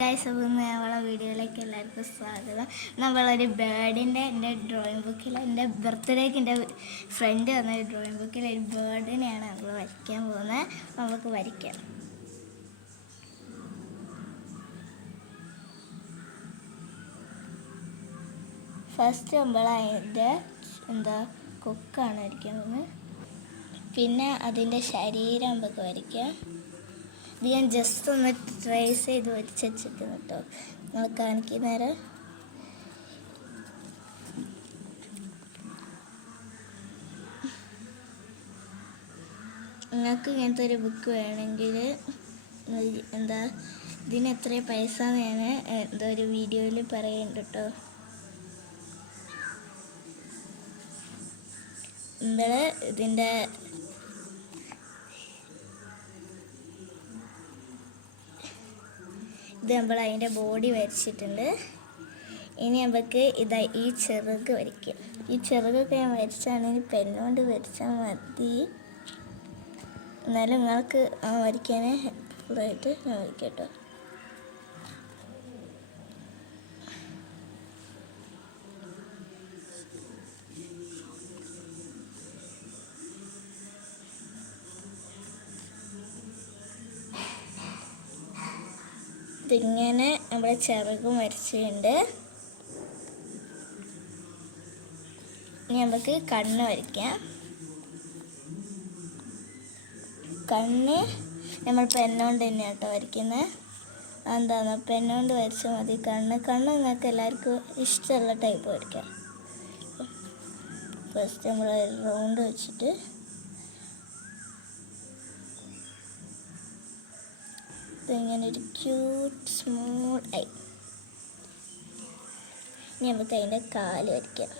നമ്മളെ വീഡിയോയിലേക്ക് എല്ലാവർക്കും സ്വാഗതം. നമ്മളൊരു ബേർഡിൻ്റെ എൻ്റെ ഡ്രോയിങ് ബുക്കിൽ എൻ്റെ ബർത്ത്ഡേക്ക് എൻ്റെ ഫ്രണ്ട് തന്ന ഡ്രോയിങ് ബുക്കിൽ ഒരു ബേർഡിനെയാണ് നമ്മൾ വരയ്ക്കാൻ പോകുന്നത്. നമുക്ക് വരയ്ക്കാം. ഫസ്റ്റ് നമ്മൾ അതിൻ്റെ കൊക്കാണ് വരയ്ക്കാൻ പോകുന്നത്. പിന്നെ അതിൻ്റെ ശരീരം നമുക്ക് വരയ്ക്കാം. ഇത് ഞാൻ ജസ്റ്റ് ഒന്ന് ട്രേസ് ചെയ്ത് വരച്ച് വെച്ചിരിക്കുന്നു കേട്ടോ. നിങ്ങൾ കാണിക്കുന്നേരം നിങ്ങൾക്ക് ഇങ്ങനത്തെ ഒരു ബുക്ക് വേണമെങ്കിൽ ഇതിന് എത്ര പൈസ എന്ന് ഞാൻ ഒരു വീഡിയോയിൽ പറയുന്നുണ്ട് കേട്ടോ. ഇതിൻ്റെ ഇത് നമ്മൾ അതിൻ്റെ ബോഡി വരച്ചിട്ടുണ്ട്. ഇനി നമുക്ക് ഈ ചിറക് വരയ്ക്കാം. ഈ ചിറകൊക്കെ ഞാൻ വരച്ചാണെങ്കിൽ പെന്നുകൊണ്ട് വരച്ചാൽ മതി. എന്നാലും നിങ്ങൾക്ക് വരയ്ക്കാൻ ഹെൽപ്ഫുള്ളായിട്ട് ഞാൻ വരയ്ക്കാം കേട്ടോ. ഇതിങ്ങനെ നമ്മുടെ ചിറകും വരച്ചിട്ടുണ്ട്. ഇനി നമുക്ക് കണ്ണ് വരയ്ക്കാം. കണ്ണ് നമ്മൾ പെന്നുകൊണ്ട് തന്നെയാണ് കേട്ടോ വരയ്ക്കുന്നത്. എന്താണ് പെന്നുകൊണ്ട് വരച്ചാൽ മതി. കണ്ണ് നിങ്ങൾക്ക് എല്ലാവർക്കും ഇഷ്ടമുള്ള ടൈപ്പ് വരയ്ക്കാം. ഫസ്റ്റ് നമ്മൾ റൗണ്ട് വെച്ചിട്ട് ഇങ്ങനെ ഒരു ക്യൂട്ട് സ്മൂൾ ഐ. ഇനി നമുക്ക് അതിൻ്റെ കാല് വരയ്ക്കാം.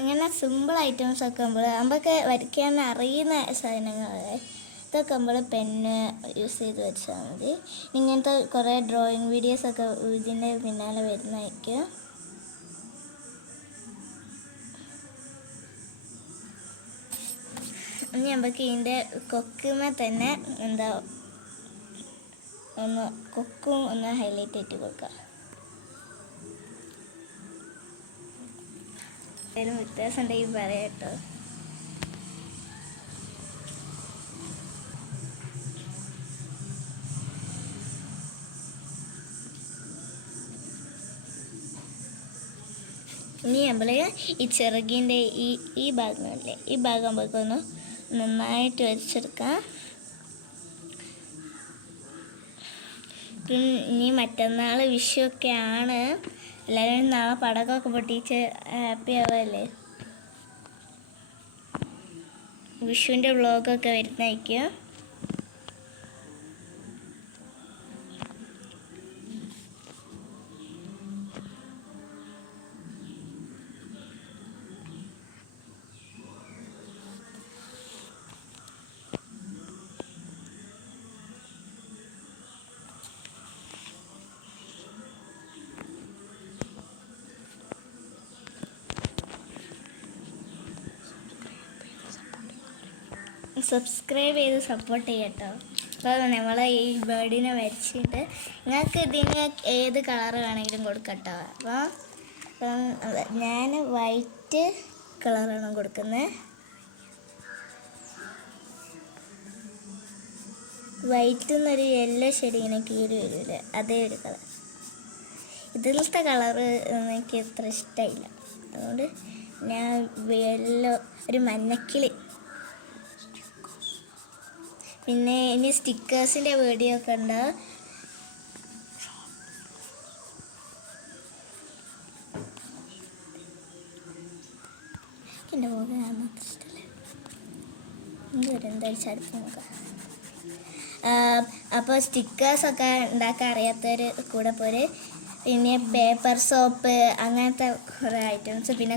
ഇങ്ങനെ സിമ്പിൾ ഐറ്റംസ് ഒക്കെ നമുക്ക് വരയ്ക്കാൻ അറിയുന്ന സാധനങ്ങളെ ഇതൊക്കെ നമ്മൾ പെന്ന് യൂസ് ചെയ്ത് വെച്ചാൽ മതി. ഇങ്ങനത്തെ കുറേ ഡ്രോയിങ് വീഡിയോസൊക്കെ ഇതിൻ്റെ പിന്നാലെ വരുന്നതായിരിക്കും. ഇനി നമുക്ക് ഇതിൻ്റെ കൊക്കുമേ തന്നെ കൊക്കും ഒന്ന് ഹൈലൈറ്റ് ആയിട്ട് കൊടുക്കാം. എന്തെങ്കിലും വ്യത്യാസം ഉണ്ടെങ്കിൽ പറയാം കേട്ടോ. ഇനി നമ്മൾ ഈ ചിറകിൻ്റെ ഈ ഭാഗമല്ലേ, ഈ ഭാഗം നമുക്കൊന്ന് നന്നായിട്ട് വരച്ചെടുക്കാം. ഇനി മറ്റന്നാൾ വിഷു ഒക്കെയാണ്. എല്ലാവരും നാളെ പടക്കമൊക്കെ പൊട്ടിച്ച് ഹാപ്പി ആവല്ലേ. വിഷുവിൻ്റെ വ്ളോഗൊക്കെ വരുന്നതായിരിക്കും. സബ്സ്ക്രൈബ് ചെയ്ത് സപ്പോർട്ട് ചെയ്യട്ടോ. അപ്പോൾ നമ്മളെ ഈ ബേർഡിനെ വരച്ചിട്ട് നിങ്ങൾക്ക് ഇതിന് ഏത് കളർ വേണമെങ്കിലും കൊടുക്കട്ടോ. അപ്പം ഞാൻ വൈറ്റ് കളറാണ് കൊടുക്കുന്നത്. വൈറ്റിൽ നിന്നൊരു യെല്ലോ ഷെയ്ഡ് ഇങ്ങനെ കീറി വരില്ലേ, അതേ ഒരു കളർ. ഇതിലത്തെ കളറ് എനിക്ക് അത്ര ഇഷ്ടമായില്ല. അതുകൊണ്ട് ഞാൻ യെല്ലോ ഒരു മഞ്ഞക്കിളി. പിന്നെ ഇനി സ്റ്റിക്കേഴ്സിൻ്റെ വീഡിയോ ഒക്കെ ഉണ്ട്. എൻ്റെ മുഖം ഞാൻ മാത്രം ഇഷ്ടമല്ല. എന്താ അടുത്ത് നോക്കാം. അപ്പോൾ സ്റ്റിക്കേഴ്സൊക്കെ ഉണ്ടാക്കാൻ അറിയാത്തവർ കൂടെ പോര്. പിന്നെ പേപ്പർ സോപ്പ് അങ്ങനത്തെ കുറേ ഐറ്റംസ്. പിന്നെ